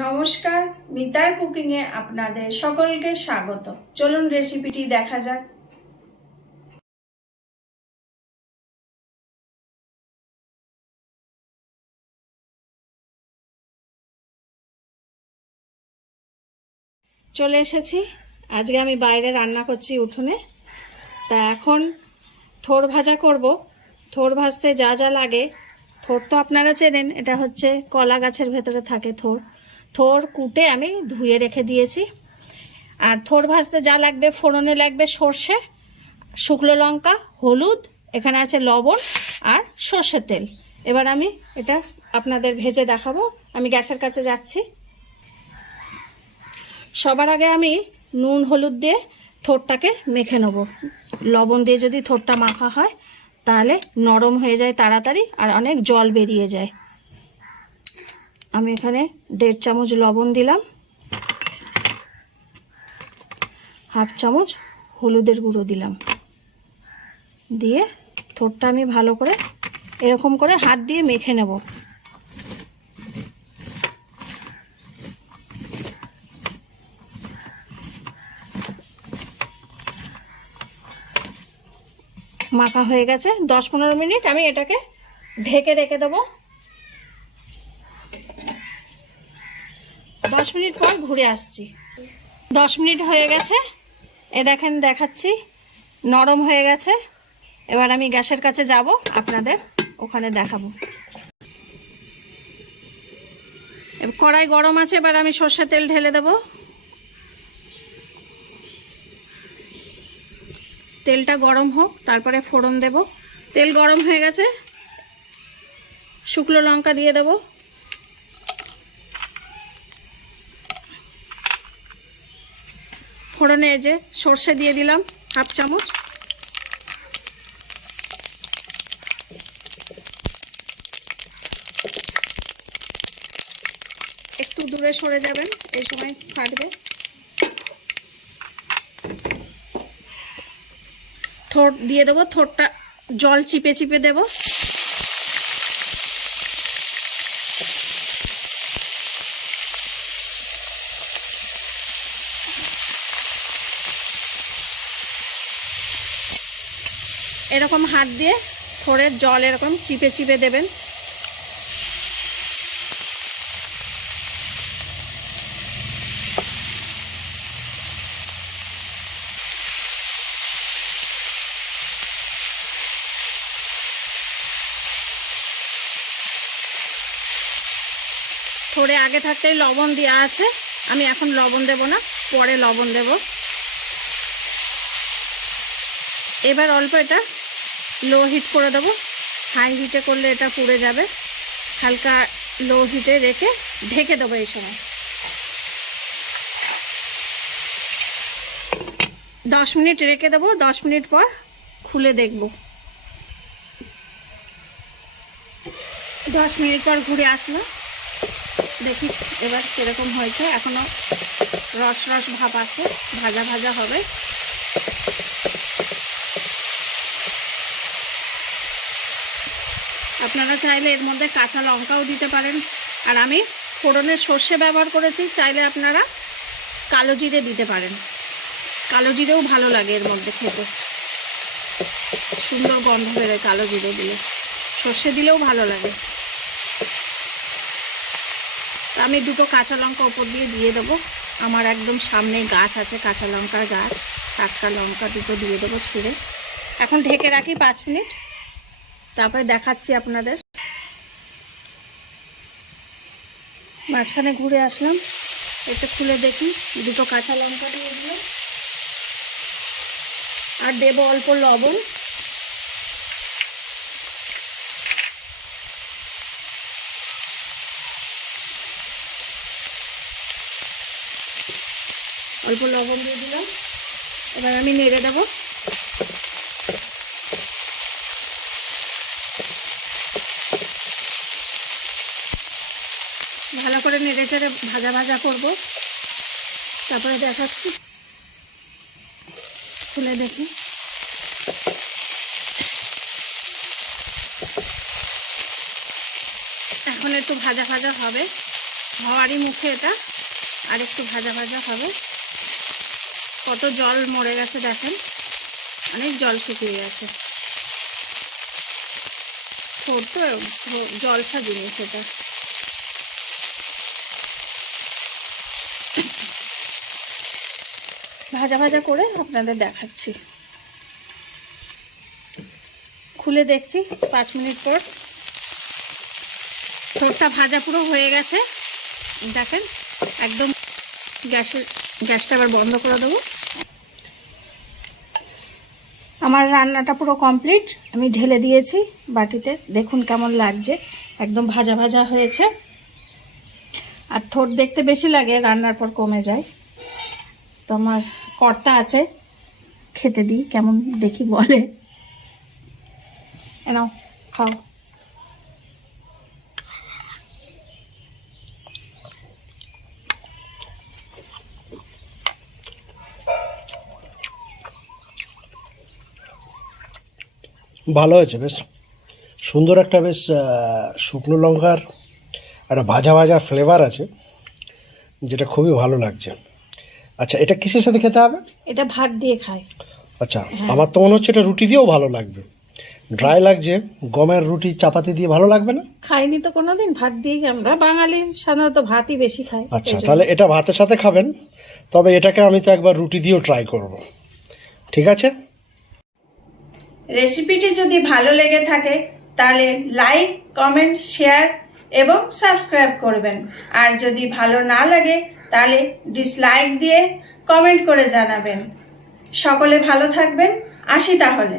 নমস্কার, মিতার কুকিং এ আপনাদের সকলকে স্বাগত। চলুন রেসিপিটি দেখা যাক। চলে এসেছি। আজকে আমি বাইরে রান্না করছি উঠোনে। তা এখন থোড় ভাজা করব। থোড় ভাজতে যা যা লাগে, থোড় তো আপনারা চেনেন, এটা হচ্ছে কলা গাছের ভেতরে থাকে থোড়। থোড় কুটে আমি ধুয়ে রেখে দিয়েছি। আর থোড় ভাজতে যা লাগবে, ফোড়নে লাগবে সর্ষে, শুকনো লঙ্কা, হলুদ, এখানে আছে লবণ আর সর্ষের তেল। এবার আমি এটা আপনাদের ভেজে দেখাবো। আমি গ্যাসের কাছে যাচ্ছি। সবার আগে আমি নুন হলুদ দিয়ে থোড়টাকে মেখে নেব। লবণ দিয়ে যদি থোড়টা মাখা হয় তাহলে নরম হয়ে যায় তাড়াতাড়ি আর অনেক জল বেরিয়ে যায়। আমি এখানে 1.5 চামচ লবণ দিলাম, হাফ চামচ হলুদের গুঁড়ো দিলাম, দিয়ে থোড়টা আমি ভালো করে এরকম করে হাত দিয়ে মেখে নেব। মাখা হয়ে গেছে। 10-15 মিনিট আমি এটাকে ঢেকে রেখে দেবো। 10 মিনিট পর ঘুরে আসছি। 10 মিনিট হয়ে গেছে, এ দেখেন দেখাচ্ছি নরম হয়ে গেছে। এবার আমি গ্যাসের কাছে যাব, আপনাদের ওখানে দেখাবো। এবার কড়াই গরম আছে, এবার আমি সর্ষের তেল ঢেলে দেব। তেলটা গরম হোক, তারপরে ফোড়ন দেব। তেল গরম হয়ে গেছে, শুকনো লঙ্কা দিয়ে দেব, ফোড়নে যে সর্ষে দিয়ে দিলাম হাফ চামচ, একটু দূরে সরে যাবেন, এই সময় ফাটবে। থোড় দিয়ে দেবো, থোড়টা জল চিপে চিপে দেব। এরকম হাত দিয়ে থোড়ের জল এরকম চিপে চিপে দেবেন। থোড়ে আগে থাকতেই লবণ দেওয়া আছে, আমি এখন লবণ দেব না, পরে লবণ দেব। এবার অল্প এটা লো হিট করে দেবো। হাই হিটে করলে এটা পুড়ে যাবে। হালকা লো হিটে রেখে ঢেকে দেবো। এই সময় 10 মিনিট রেখে দেবো। 10 মিনিট পর খুলে দেখব। 10 মিনিট পর ঘুরে আসলাম, দেখি এবার কিরকম হয়েছে। এখনো রস রস ভাব আছে, ভাজা ভাজা হবে। আপনারা চাইলে এর মধ্যে কাঁচা লঙ্কাও দিতে পারেন। আর আমি ফোড়নের সর্ষে ব্যবহার করেছি, চাইলে আপনারা কালো জিরে দিতে পারেন। কালো জিরেও ভালো লাগে এর মধ্যে খেতে, সুন্দর গন্ধ বেরোয় কালো জিরে দিলে। সর্ষে দিলেও ভালো লাগে। আমি 2টো কাঁচা লঙ্কা ওপর দিয়ে দেবো। আমার একদম সামনে গাছ আছে, কাঁচা লঙ্কার গাছ, টাটকা লঙ্কা 2টো দিয়ে দেবো ছিঁড়ে। এখন ঢেকে রাখি 5 মিনিট, তারপরে দেখাচ্ছি আপনাদের। মাঝখানে ঘুরে আসলাম, এটা খুলে দেখি। 2টো কাঁচা লঙ্কা দিয়ে দিলাম, আর দেব অল্প লবণ। অল্প লবণ দিয়ে দিলাম। এবার আমি নেড়ে দেব। ভালো করে নেড়ে চেড়ে ভাজা ভাজা করব, তারপরে দেখাচ্ছি। খুলে দেখি। এখন একটু ভাজা ভাজা হবে। হওয়ারই মুখে এটা, আর একটু ভাজা ভাজা হবে। কত জল মরে গেছে দেখেন, অনেক জল শুকিয়ে গেছে। থোড় তো জলসা জিনিস এটা। ভাজা ভাজা করে আপনাদের দেখাচ্ছি। খুলে দেখছি 5 মিনিট পর। থোড়টা ভাজা পুরো হয়ে গেছে দেখেন একদম। গ্যাসটা আবার বন্ধ করে দেবো। আমার রান্নাটা পুরো কমপ্লিট, আমি ঢেলে দিয়েছি বাটিতে। দেখুন কেমন লাগছে, একদম ভাজা ভাজা হয়েছে। আর থোড় দেখতে বেশি লাগে, রান্নার পর কমে যায়। তো আমার কর্তা আছে, খেতে দিই কেমন দেখি বলে। নাও খাও। ভালো হয়েছে, বেশ সুন্দর একটা, বেশ শুকনো লঙ্কার একটা ভাজা ভাজা ফ্লেভার আছে, যেটা খুবই ভালো লাগছে। আচ্ছা, এটা কিসের সাথে খেতে হবে? এটা ভাত দিয়ে খায়। আচ্ছা, আমার তো মনে হচ্ছে এটা রুটি দিয়েও ভালো লাগবে। ড্রাই লাগছে, গমের রুটি চাপাতি দিয়ে ভালো লাগবে না? খাইনি তো কোনোদিন, ভাত দিয়েই। আমরা বাঙালি সাধারণত ভাতই বেশি খাই। আচ্ছা, তাহলে এটা ভাতের সাথে খাবেন, তবে এটাকে আমি তো একবার রুটি দিয়েও ট্রাই করব। ঠিক আছে। রেসিপিটি যদি ভালো লেগে থাকে তাহলে লাইক, কমেন্ট, শেয়ার এবং সাবস্ক্রাইব করবেন। আর যদি ভালো না লাগে তাহলে ডিসলাইক দিয়ে কমেন্ট করে জানাবেন। সকলে ভালো থাকবেন, আসি তাহলে।